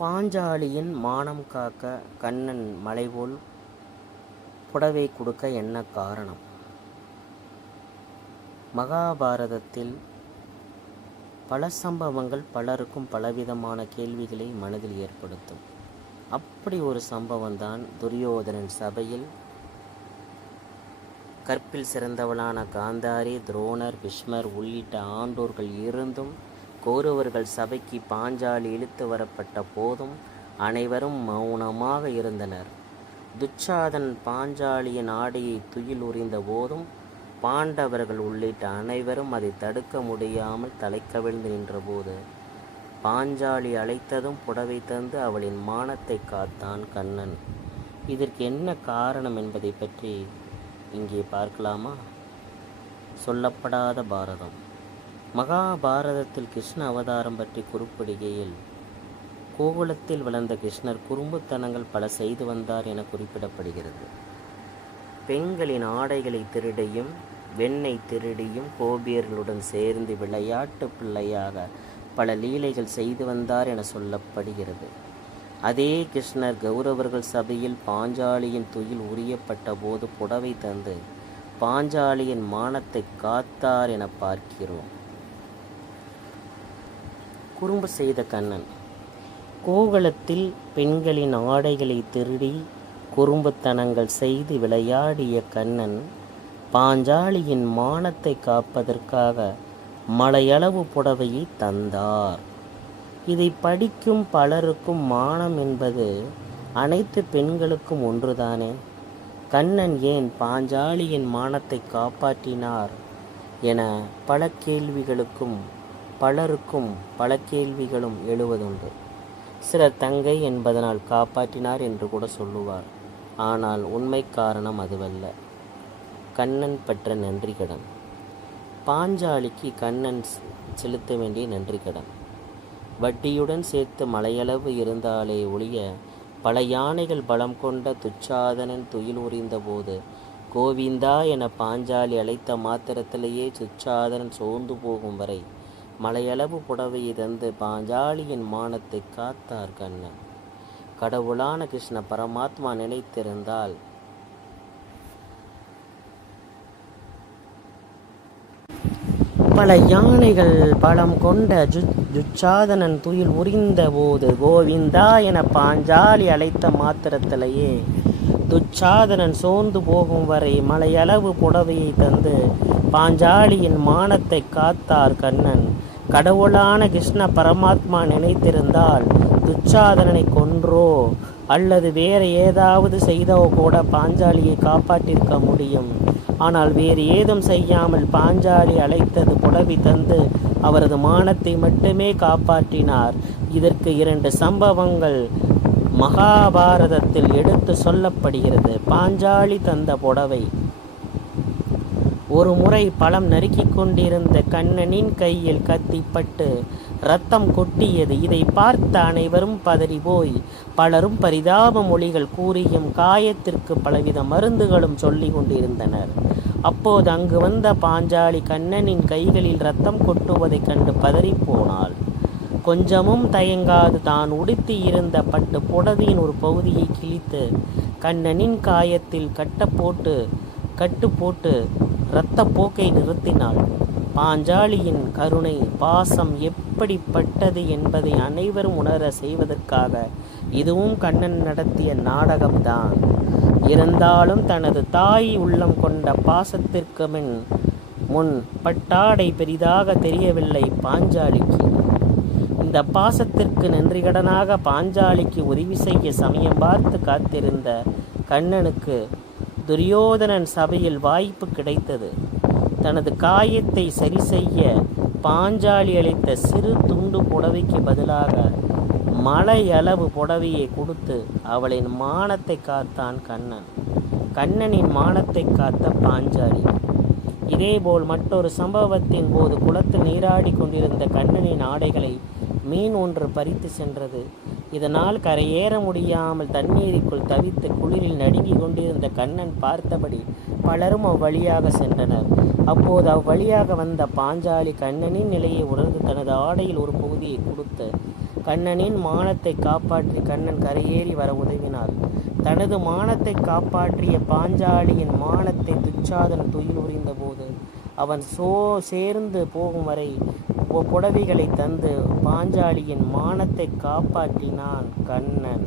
பாஞ்சாலியின் மானம் காக்க கண்ணன் மலைபோல் புடவை கொடுக்க என்ன காரணம்? மகாபாரதத்தில் பல சம்பவங்கள் பலருக்கும் பலவிதமான கேள்விகளை மனதில் ஏற்படுத்தும். அப்படி ஒரு சம்பவம்தான் துரியோதனன் சபையில் கற்பில் சிறந்தவளான காந்தாரி, துரோணர், பீஷ்மர் உள்ளிட்ட ஆண்டோர்கள் இருந்தும் கௌரவர்கள் சபைக்கு பாஞ்சாலி இழுத்து வரப்பட்ட போதும் அனைவரும் மௌனமாக இருந்தனர். துச்சாதன் பாஞ்சாலியின் ஆடையை துயில் உறிந்த போதும் பாண்டவர்கள் உள்ளிட்ட அனைவரும் அதை தடுக்க முடியாமல் தலைக்கவிழ்ந்து நின்றபோது பாஞ்சாலி அழைத்ததும் புடவை தந்து அவளின் மானத்தை காத்தான் கண்ணன். இதற்கு என்ன காரணம் என்பதை பற்றி இங்கே பார்க்கலாமா? சொல்லப்படாத பாரதம். மகாபாரதத்தில் கிருஷ்ண அவதாரம் பற்றி குறிப்பிடுகையில் கோகுலத்தில் வளர்ந்த கிருஷ்ணர் குறும்புத்தனங்கள் பல செய்து வந்தார் என குறிப்பிடப்படுகிறது. பெண்களின் ஆடைகளை திருடியும் வெண்ணெய் திருடியும் கோபியர்களுடன் சேர்ந்து விளையாட்டு பிள்ளையாக பல லீலைகள் செய்து வந்தார் என சொல்லப்படுகிறது. அதே கிருஷ்ணர் கௌரவர்கள் சபையில் பாஞ்சாலியின் துயில் உரியப்பட்ட போது புடவை தந்து பாஞ்சாலியின் மானத்தை காத்தார் என பார்க்கிறோம். குறும்பு செய்த கண்ணன். கோகுலத்தில் பெண்களின் ஆடைகளை திருடி குறும்புத்தனங்கள் செய்து விளையாடிய கண்ணன் பாஞ்சாலியின் மானத்தை காப்பதற்காக மலையளவு புடவையை தந்தார். இதை படிக்கும் பலருக்கும் மானம் என்பது அனைத்து பெண்களுக்கும் ஒன்றுதானே. கண்ணன் ஏன் பாஞ்சாலியின் மானத்தை காப்பாற்றினார் என பலருக்கும் பல கேள்விகளும் எழுவதுண்டு. சிலர் தங்கை என்பதனால் காப்பாற்றினார் என்று கூட சொல்லுவார். ஆனால் உண்மை காரணம் அதுவல்ல. கண்ணன் பெற்ற நன்றி கடன். பாஞ்சாலிக்கு கண்ணன் செலுத்த வேண்டிய நன்றி கடன் வட்டியுடன் சேர்த்து மலையளவு இருந்தாலே ஒழிய பல யானைகள் பலம் கொண்ட துச்சாதனன் துயில் உறிந்த போது கோவிந்தா என பாஞ்சாலி அழைத்த மாத்திரத்திலேயே துச்சாதனன் சோர்ந்து போகும் வரை மலையளவு புடவையை தந்து பாஞ்சாலியின் மானத்தை காத்தார் கண்ணன். கடவுளான கிருஷ்ண பரமாத்மா நினைத்திருந்தால் பல யானைகள் பலம் கொண்ட துச்சாதனன் துயில் உறிந்த போது கோவிந்தா என பாஞ்சாலி அழைத்த மாத்திரத்திலேயே துச்சாதனன் சோர்ந்து போகும் வரை மலையளவு புடவையை தந்து பாஞ்சாலியின் மானத்தை காத்தார் கண்ணன். கடவுளான கிருஷ்ண பரமாத்மா நினைத்திருந்தால் துச்சாதனனை கொன்றோ அல்லது வேறு ஏதாவது செய்தோ கூட பாஞ்சாலியை காப்பாற்றிருக்க முடியும். ஆனால் வேறு ஏதும் செய்யாமல் பாஞ்சாலி அழைத்தது புடவை தந்து அவரது மானத்தை மட்டுமே காப்பாற்றினார். இதற்கு 2 சம்பவங்கள் மகாபாரதத்தில் எடுத்து சொல்லப்படுகிறது. பாஞ்சாலி தந்த புடவை. ஒரு முறை பழம் நறுக்கி கொண்டிருந்த கண்ணனின் கையில் கத்திப்பட்டு இரத்தம் கொட்டியது. இதை பார்த்த அனைவரும் பதறி போய் பலரும் பரிதாப மொழிகள் கூறியும் காயத்திற்கு பலவித மருந்துகளும் சொல்லி கொண்டிருந்தனர். அப்போது அங்கு வந்த பாஞ்சாலி கண்ணனின் கைகளில் இரத்தம் கொட்டுவதைக் கண்டு பதறிப்போனாள். கொஞ்சமும் தயங்காது தான் உடுத்தி இருந்த பட்டு புடவையின் ஒரு பகுதியை கிழித்து கண்ணனின் காயத்தில் கட்டு போட்டு இரத்த போக்கை நிறுத்தினாள். பாஞ்சாலியின் கருணை பாசம் எப்படிப்பட்டது என்பதை அனைவரும் உணர செய்வதற்காக இதுவும் கண்ணன் நடத்திய நாடகம்தான். இருந்தாலும் தனது தாய் உள்ளம் கொண்ட பாசத்திற்கு முன் பட்டாடை பெரிதாக தெரியவில்லை பாஞ்சாலிக்கு. இந்த பாசத்திற்கு நன்றிகடனாக பாஞ்சாலிக்கு உதவி செய்ய சமயம் பார்த்து காத்திருந்த கண்ணனுக்கு துரியோதனன் சபையில் வாய்ப்பு கிடைத்தது. தனது காயத்தை சரி செய்ய பாஞ்சாலி அளித்த சிறு துண்டு புடவைக்கு பதிலாக மலையளவு புடவையை கொடுத்து அவளின் மானத்தை காத்தான் கண்ணன். கண்ணனின் மானத்தை காத்த பாஞ்சாலி. இதேபோல் மற்றொரு சம்பவத்தின் போது குளத்தில் நீராடி கொண்டிருந்த கண்ணனின் ஆடைகளை மீன் ஒன்று பறித்து சென்றது. இதனால் கரையேற முடியாமல் தண்ணீருக்குள் தவித்து குளிரில் நடுங்கி கொண்டிருந்த கண்ணன் பார்த்தபடி பலரும் அவ்வழியாக சென்றனர். அப்போது அவ்வழியாக வந்த பாஞ்சாலி கண்ணனின் நிலையை உணர்ந்து தனது ஆடையில் ஒரு பகுதியை கொடுத்து கண்ணனின் மானத்தை காப்பாற்றி கண்ணன் கரையேறி வர உதவினார். தனது மானத்தை காப்பாற்றிய பாஞ்சாலியின் மானத்தை துச்சாதனன் துயில் உறிந்த போது அவன் சேர்ந்து போகும் வரை புடவைகளை தந்து பாஞ்சாலியின் மானத்தை காப்பாற்றினான் கண்ணன்.